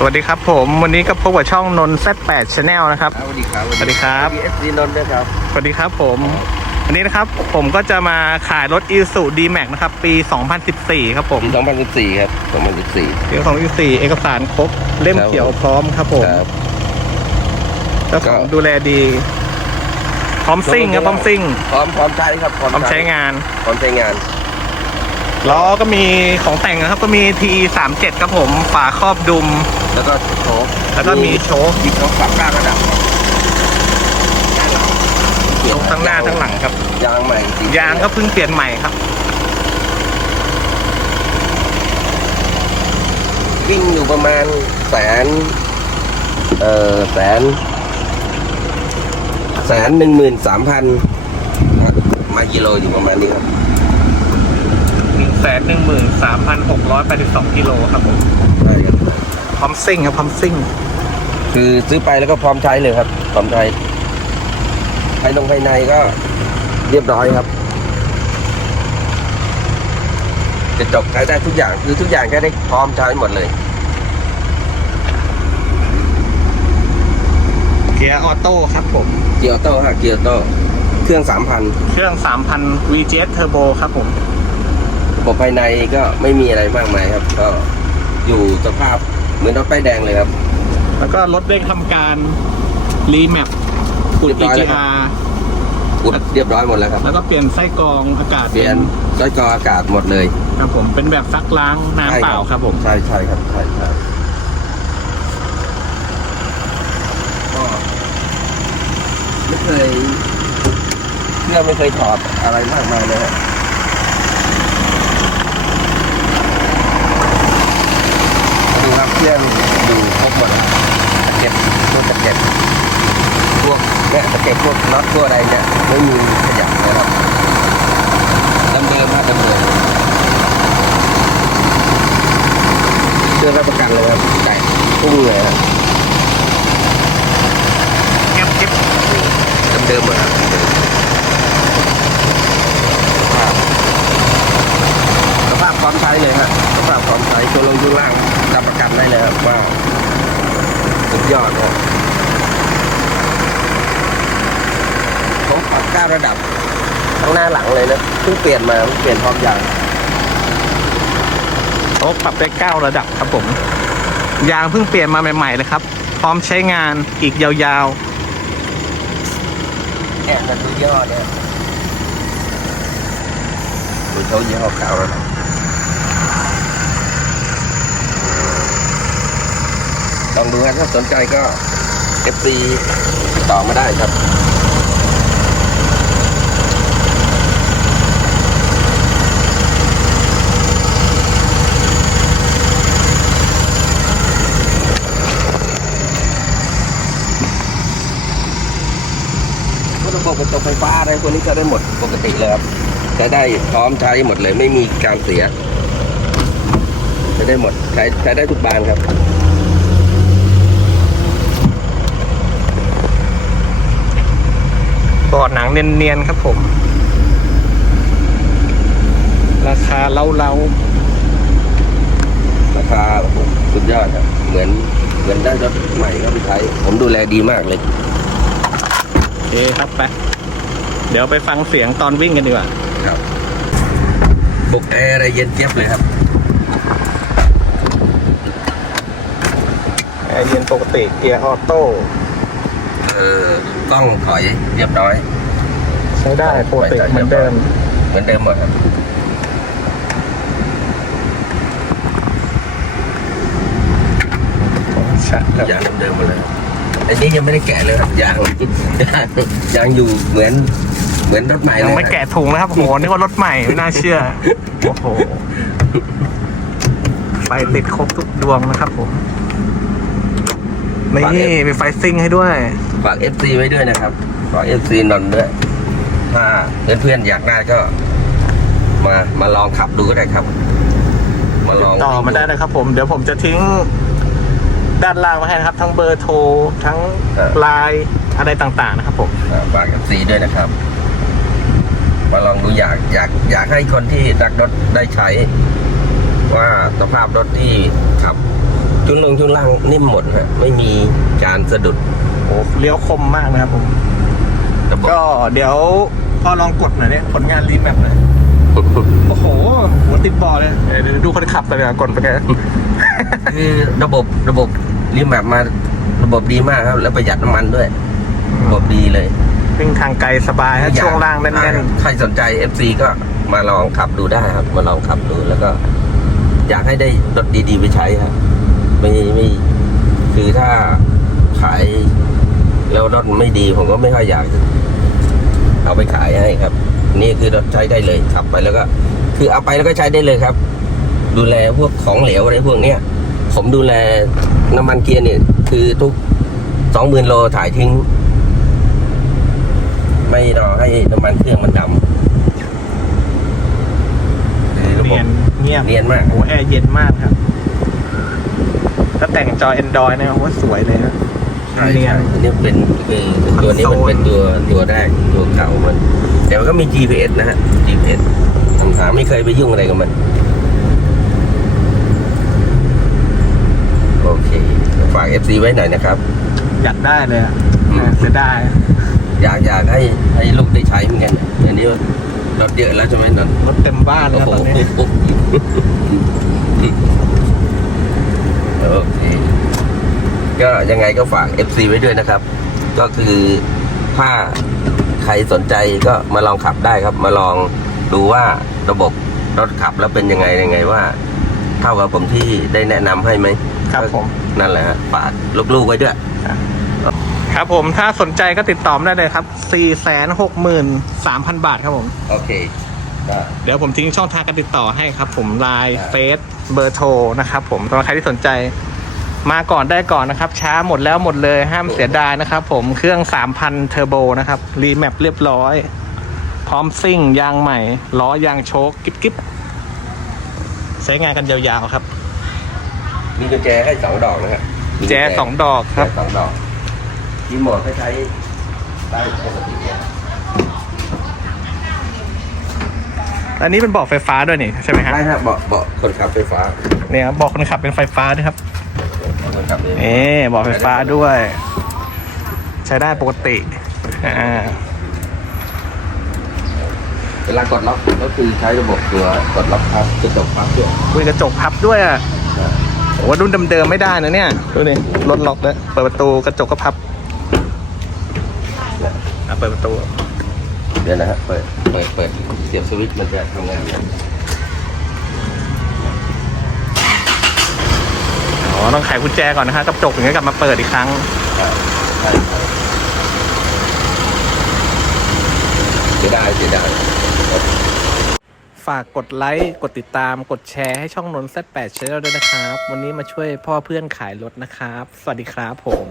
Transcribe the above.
สวัสดีครับผมวันนี้ก็พบกับช่องนนท์ Z8 Channel นะครับ สวัสดีครับสวัสดีครับ เอฟซีนนท์ด้วยครับ สวัสดีครับผมวันนี้นะครับผมก็จะมาขายรถ i s u d m a x นะครับ ปี 2014 ครับผมปี2014 ครับ 2014 ปี2014 เอกสารครบเล่มครับเขียวพร้อมครับผมครับ เจ้าของก็ดูแลดี พร้อมซิ่งครับพร้อมซิ่งพร้อมพร้อมใช้ครับพร้อมใช้งานพร้อมใช้งานล้อก็มีของแต่งนะครับ ก็มี TE 37 ครับผมฝาครอบดุม แล้วก็โชว์แล้วก็มีโชคมีโชว์ปรับก้าระดับโชคทั้งหน้าทั้งหลังครับ ยางใหม่สียางก็เพิ่งเปลี่ยนใหม่ครับ วิ่งอยู่ประมาณแสน เอ่อแสน แสนหนึ่งหมื่นสามพันมากิโลอยู่ประมาณนี้ครับ1 1 3 6 8 2กิโลครับผมใช่ครับ พร้อมซิ่งครับพร้อมซิ่ง คือซื้อไปแล้วก็พร้อมใช้เลยครับ พร้อมใช้ภายนงภายในก็เรียบร้อยครับจะจบใช้ได้ทุกอย่างคือทุกอย่างก็ได้พร้อมใช้หมดเลย เกียร์ออโต้ครับผม เกียร์ออโต้ฮะเกียร์ออโต้เครื่องสามพันเครื่อง3,000 VGS Turbo ครับผมระบบภายในก็ไม่มีอะไรมากมายครับ ก็อยู่สภาพ เหมือนรถป้ายแดงเลยครับ แล้วก็รถเร่งทำการรีแมปอุด เรียบร้อยแล้วครับ EGR อุดเรียบร้อยหมดแล้วครับ แล้วก็เปลี่ยนไส้กรองอากาศเปลี่ยนร้อยกรองอากาศหมดเลยครับผมเป็นแบบซักล้างน้ำเปล่าครับผม ใช่ใช่ครับใช่ใช่ก็ไม่เคยเครื่องไม่เคยถอดอะไรมากมายเลยฮะมาดูครับ เครื่องดูครบหมดตะเก็บพวกตะเก็บพวกเนี่ยตะเก็บพวกน็อตพวกอะไรเนี่ยไม่มีขยับเลยครับดิมเดินมๆครับเดิมเดิมๆเครื่อรับประกันเลยครับไก่พุ่งเลยครับเก็บเก็บดำเดิมหมดครับ สภาพพร้อมใช้เลยฮะสภาพพร้อมใช้ตัวลงตัวล่างรับประกันได้เลยครับว่าสุดยอดครับผมปรับเก้าระดับทั้งหน้าหลังเลยนะเพิ่งเปลี่ยนมาเพิ่งเปลี่ยนพร้อมยางโต๊ะปรับได้9ระดับครับผม ยางเพิ่งเปลี่ยนมาใหม่ๆเลยครับ พร้อมใช้งานอีกยาวแอบกันดูยี่ห้อเนี่ยดูเขายี่ห้อเก้าระดับ ลองดูครับถ้าสนใจก็ FC ติดต่อมาได้ครับระบบระบบไฟฟ้าอะไรพวกนี้ก็ได้หมดปกติเลยครับจะได้พร้อมใช้หมดเลยไม่มีการเสียจะได้หมดใช้ใช้ได้ทุกบานครับ ๆเบาะหนังเนียนๆครับผม ราคาเล้าราคาโอ้โหสุดยอดครับ เหมือนเหมือนได้รถใหม่ก็ไปใช้ผมดูแลดีมากเลยๆโอเคครับไปเดี๋ยวไปฟังเสียงตอนวิ่งกันดีกว่าครับปุกแอร์อะไรเย็นเจี๊ยบเลยครับแอร์เย็นปกติเกียร์ออโต้ เออกล้องถอยเรียบร้อย ใช้ได้ปกติเหมือนเดิม เหมือนเดิมหมดครับชัดครับยางเดิมๆหมดเลยอันนี้ยังไม่ได้แกะเลยครับยางยางยางอยู่เหมือนเหมือนรถใหม่เลยยังไม่แกะถุงนะครับโหนึกว่ารถใหม่ไม่น่าเชื่อโอ้โหไฟติดครบทุกดวงนะครับผม นี่ มีไฟซิ่งให้ด้วย ฝาก FC ไว้ด้วยนะครับ ฝาก FC นนท์ด้วย ถ้าเพื่อนๆอยากได้ก็ มามาลองขับดูก็ได้ครับ มาลองต่อมาได้นะครับผม เดี๋ยวผมจะทิ้งด้านล่างไว้ให้นะครับ ทั้งเบอร์โทร ทั้งไลน์อะไรต่างๆนะครับผมอ่าฝาก FC ด้วยนะครับ มาลองดูอยากอยากอยากให้คนที่รักรถได้ใช้ ว่าสภาพรถที่ขับ ช่วงลงช่วงล่างนิ่มหมดฮะไม่มีการสะดุดโอ้เลี้ยวคมมากนะครับผม ระบบก็เดี๋ยวพอลองกดหน่อยเนี่ยผลงานรีแมปหน่อยโอ้โหหัวติดบอเลยเดี๋ยวดูคนขับไปเลยกดไปแกคือระบบระบบรีแมปมาระบบดีมากครับ แล้วประหยัดน้ำมันด้วย ระบบดีเลยวิ่งทางไกลสบายฮะช่วงล่างแน่นอ่ใครสนใจ FC ก็มาลองขับดูได้ครับ มาลองขับดูแล้วก็ อยากให้ได้รถดีๆไปใช้ครับ ไม่ไม่คือถ้าขายแล้วรถมันไม่ดีผมก็ไม่ค่อยอยากจะเอาไปขายให้ครับ นี่คือรถใช้ได้เลยขับไปแล้วก็ คือเอาไปแล้วก็ใช้ได้เลยครับ ดูแลพวกของเหลวอะไรพวกเนี้ยผมดูแลน้ำมันเกียร์เนี่ย คือทุกสองหมื่นโลถ่ายทิ้ง ไม่รอให้น้ำมันเครื่องมันดำคือๆระบเนียบนเงียบเนียนมากโอ้แอร์เย็นมากครับ ถ้าแต่งจอ Android เนี่ยโอ้สวยเลยครับใช่เนียใช่นอันนี้เป็นคือตัวนี้มันเป็นตัวตัวแรกตัวเก่ามัน แต่มันก็มี GPS นะฮะ GPS คำถามไม่เคยไปยุ่งอะไรกับมัน โอเค ฝาก FC ไว้หน่อยนะครับ อยากได้เลยอะอืม เสียดายอยากอยากให้ให้ลูกได้ใช้เหมือนกันเดี๋ยวนี้รถเยอะแล้วใช่ไหมนนท์รถเต็มบ้านโอ้แล้วโหตอนนี้ โอเคก็ยังไงก็ฝาก FC ไว้ด้วยนะครับ ก็คือถ้าใครสนใจก็มาลองขับได้ครับ มาลองดูว่าระบบรถขับแล้วเป็นยังไงยังไงว่า เท่ากับผมที่ได้แนะนำให้ไหมครับผม นั่นแหละฮะฝากลูกๆไว้ด้วย ครับผมถ้าสนใจก็ติดต่อมาได้เลยครับ 463,000 บาทครับผม โอเค ก็เดี๋ยวผมทิ้งช่องทางการติดต่อให้ครับ ผมไลน์ครับเฟซเบอร์โทรนะครับผมสำหรับใครที่สนใจมาก่อนได้ก่อนนะครับ ช้าหมดแล้วหมดเลยห้ามเสียดายนะครับ ผมเครื่อง 3,000 เทอร์โบนะครับ รีแมปเรียบร้อย พร้อมซิ่งยางใหม่ ล้อยางโชคกิ๊บกิ๊บใช้งานกันยาวๆครับ มีกุญแจให้สองดอกนะครับมีแจสองดอกครับ แจสองดอกรีโมทก็ใช้ได้ปกติเนี่ย อันนี้เป็นเบาะไฟฟ้าด้วยนี่ใช่ไหมฮะได้ฮะเบาะเบาะคนขับไฟฟ้าเนี่ยครับเบาะคนขับเป็นไฟฟ้าด้วยครับคนขับเองนี่เบาะไฟฟ้าด้วย ใช้ได้ปกติอ่าเวลากดล็อกก็คือใช้ระบบตัวกดล็อกพับกระจกพับด้วยคุยกระจกพับด้วยอะโอ้ว่ารุ่นเดิมๆไม่ได้นะเนี่ยดูนี่รถล็อกเลยเปิดประตูกระจกก็พับอะเปิดประตูเดี๋ยวนะฮะเปิดเปิดเปิดเสียบสวิตช์มันจะทำงานอ๋อต้องไขกุญแจก่อนนะฮะกระจกถึงจะกลับมาเปิดอีกครั้งใช่ใช่ครับเสียดายเสียดายฝากกดไลค์ กดติดตาม กดแชร์ให้ช่องนนท์ Z8 Channel ด้วยนะครับ วันนี้มาช่วยพ่อเพื่อนขายรถนะครับ สวัสดีครับผม